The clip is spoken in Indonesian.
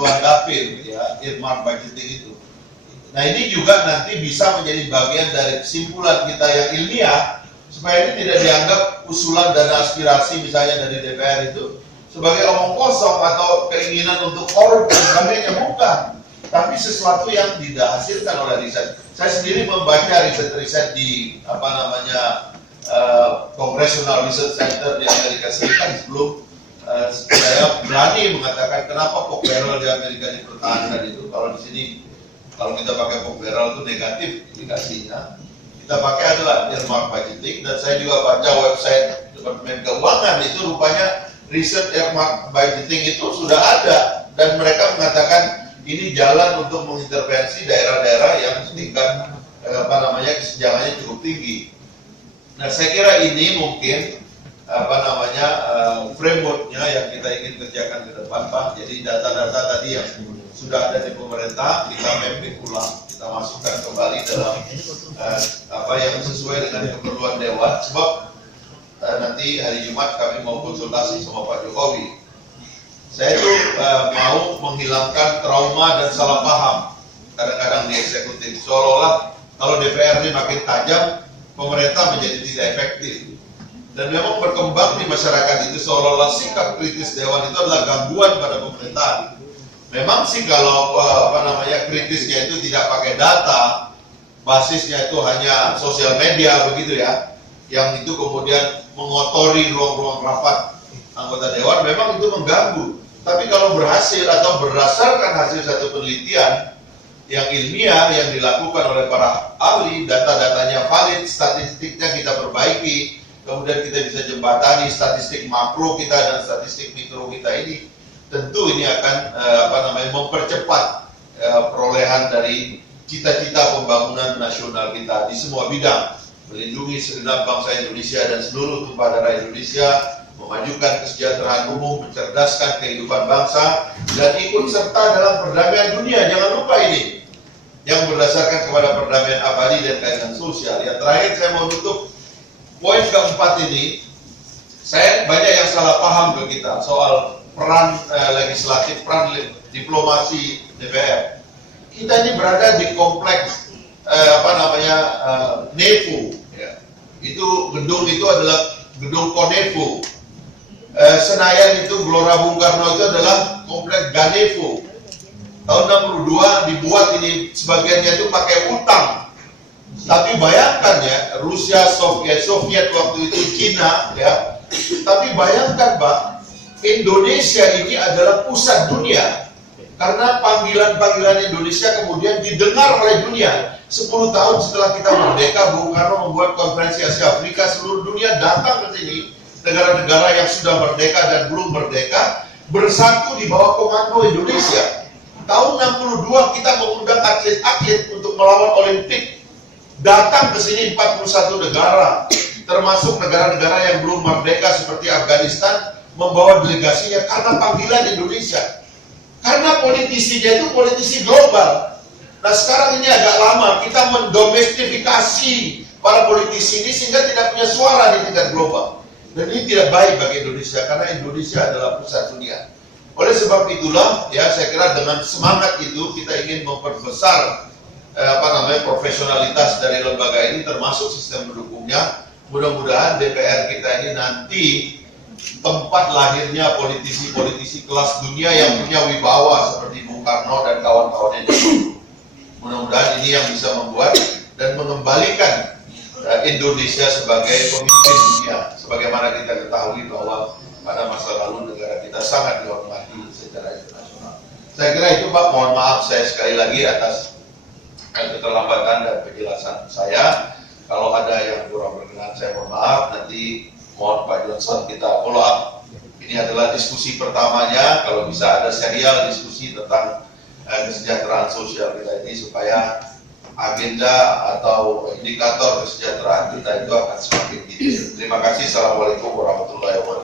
keperluan dapil, ya, earmark budgeting itu. Nah ini juga nanti bisa menjadi bagian dari kesimpulan kita yang ilmiah, supaya ini tidak dianggap usulan dan aspirasi misalnya dari DPR itu sebagai omong kosong atau keinginan untuk korup dan sebagainya, bukan. Tapi sesuatu yang dihasilkan oleh riset. Saya sendiri membaca riset-riset di Congressional Research Center di Amerika Serikat sebelum saya berani mengatakan kenapa pork barrel di Amerika dipertahankan itu. Kalau di sini, kalau kita pakai pork barrel itu negatif indikasinya. Kita pakai adalah earmark budgeting, dan saya juga baca website Departemen Keuangan itu rupanya riset earmark budgeting itu sudah ada, dan mereka mengatakan ini jalan untuk mengintervensi daerah-daerah yang tingkat kesenjangannya cukup tinggi. Nah, saya kira ini mungkin frameworknya yang kita ingin kerjakan ke depan, Pak. Jadi data-data tadi yang sudah ada di pemerintah kita mapping ulang, kita masukkan kembali dalam yang sesuai dengan keperluan Dewan. Sebab nanti hari Jumat kami mau konsultasi sama Pak Jokowi. Saya itu mau menghilangkan trauma dan salah paham kadang-kadang di eksekutif, seolah-olah kalau DPR ini makin tajam, pemerintah menjadi tidak efektif. Dan memang berkembang di masyarakat itu seolah-olah sikap kritis Dewan itu adalah gangguan pada pemerintahan. Memang sih kalau kritisnya itu tidak pakai data, basisnya itu hanya sosial media begitu ya, yang itu kemudian mengotori ruang-ruang rapat anggota Dewan, memang itu mengganggu. Tapi kalau berhasil atau berdasarkan hasil satu penelitian yang ilmiah yang dilakukan oleh para ahli, data-datanya valid, statistiknya kita perbaiki, kemudian kita bisa jembatani statistik makro kita dan statistik mikro kita ini, tentu ini akan mempercepat perolehan dari cita-cita pembangunan nasional kita di semua bidang, melindungi segenap bangsa Indonesia dan seluruh tumpah darah Indonesia, memajukan kesejahteraan umum, mencerdaskan kehidupan bangsa, dan ikut serta dalam perdamaian dunia. Jangan lupa ini, yang berdasarkan kepada perdamaian abadi dan keadilan sosial. Yang terakhir saya mau tutup poin keempat ini. Saya banyak yang salah paham ke kita soal peran legislatif, peran diplomasi DPR. Kita ini berada di kompleks Nevo. Ya. Itu gedung itu adalah gedung Konevo. Senayan itu Gelora Bung Karno itu adalah kompleks Ganevo. Tahun 62 dibuat ini, sebagiannya itu pakai utang. Tapi bayangkan ya, Rusia, Soviet waktu itu, Cina ya. Tapi bayangkan Pak, Indonesia ini adalah pusat dunia. Karena panggilan-panggilan Indonesia kemudian didengar oleh dunia. 10 tahun setelah kita merdeka, Bung Karno membuat konferensi Asia Afrika, seluruh dunia datang ke sini. Negara-negara yang sudah merdeka dan belum merdeka bersatu di bawah komando Indonesia. Tahun 62 kita mengundang atlet-atlet untuk melawan Olimpik. Datang ke sini 41 negara, termasuk negara-negara yang belum merdeka seperti Afghanistan, membawa delegasinya karena panggilan Indonesia. Karena politisinya itu politisi global. Nah sekarang ini agak lama kita mendomestifikasi para politisi ini sehingga tidak punya suara di tingkat global. Dan ini tidak baik bagi Indonesia, karena Indonesia adalah pusat dunia. Oleh sebab itulah, ya saya kira dengan semangat itu kita ingin memperbesar profesionalitas dari lembaga ini, termasuk sistem pendukungnya. Mudah-mudahan DPR kita ini nanti tempat lahirnya politisi-politisi kelas dunia yang punya wibawa seperti Bung Karno dan kawan-kawannya. Mudah-mudahan ini yang bisa membuat dan mengembalikan Indonesia sebagai pemimpin dunia, sebagaimana kita ketahui bahwa pada masa lalu negara kita sangat dihormati secara internasional. Saya kira itu Pak, mohon maaf saya sekali lagi atas keterlambatan dan penjelasan saya. Kalau ada yang kurang berkenan saya mohon maaf, nanti mohon Pak Johnson kita follow up. Ini adalah diskusi pertamanya, kalau bisa ada serial diskusi tentang kesejahteraan sosial kita ini supaya agenda atau indikator kesejahteraan kita itu akan semakin detail. Terima kasih. Assalamualaikum warahmatullahi wabarakatuh.